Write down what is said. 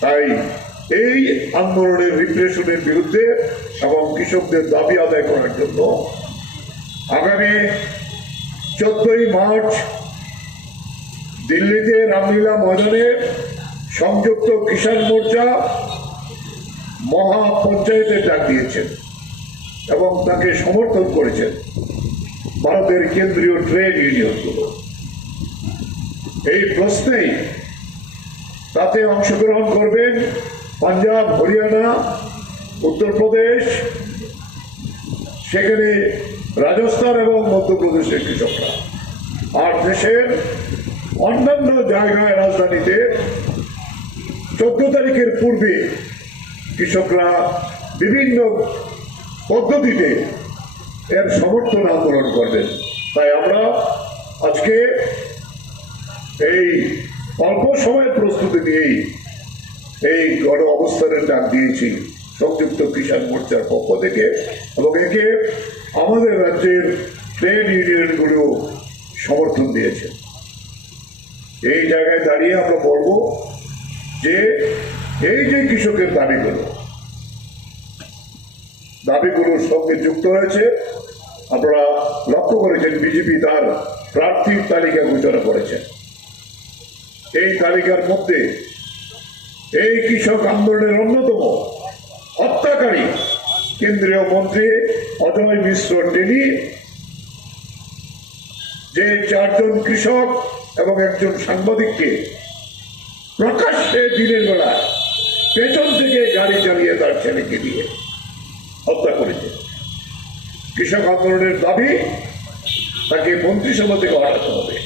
তাই এই আন্দোলনের রিপ্রেশনের বিরুদ্ধে এবং কৃষকদের দাবি আদায় করার জন্য আগামী চোদ্দই মার্চ দিল্লিতে রামলীলা ময়দানে সংযুক্ত কিষাণ মোর্চা মহা পঞ্চায়েতের ডাক দিয়েছেন এবং তাকে সমর্থন করেছেন ভারতের কেন্দ্রীয় ট্রেড ইউনিয়নগুলো এই প্রশ্নেই তাতে অংশগ্রহণ করবেন পাঞ্জাব, হরিয়ানা, উত্তরপ্রদেশ, সেখানে রাজস্থান এবং মধ্যপ্রদেশের কৃষকরা। আর দেশের অন্যান্য জায়গায় রাজধানীতে চোদ্দ তারিখের পূর্বে কৃষকরা বিভিন্ন পদ্ধতিতে এর সমর্থন আন্দোলন করবেন। তাই আমরা আজকে এই অল্প সময়ের প্রস্তুতি নিয়েই এই গণ অবস্থানের ডাক দিয়েছি সংযুক্ত কিষাণ মোর্চার পক্ষ থেকে এবং একে আমাদের রাজ্যের ট্রেড ইউনিয়নগুলো সমর্থন দিয়েছে। এই জায়গায় দাঁড়িয়ে আমরা বলব যে এই যে কৃষকের দাবিগুলো, দাবিগুলোর সঙ্গে যুক্ত হয়েছে আপনারা লক্ষ্য করেছেন বিজেপি তার প্রার্থীর তালিকা ঘোষণা করেছেন এই তালিকার মধ্যে এই কৃষক আন্দোলনের অন্যতম হত্যাকারী কেন্দ্রীয় মন্ত্রী অজয় মিশ্র টেনি, যে চারজন কৃষক এবং একজন সাংবাদিককে প্রকাশ্যে দিনের বেলা পেছন থেকে গাড়ি চালিয়ে তার ছেলেকে দিয়ে হত্যা করেছে। কৃষক আন্দোলনের দাবি তাকে মন্ত্রিসভা থেকে হটাতে হবে।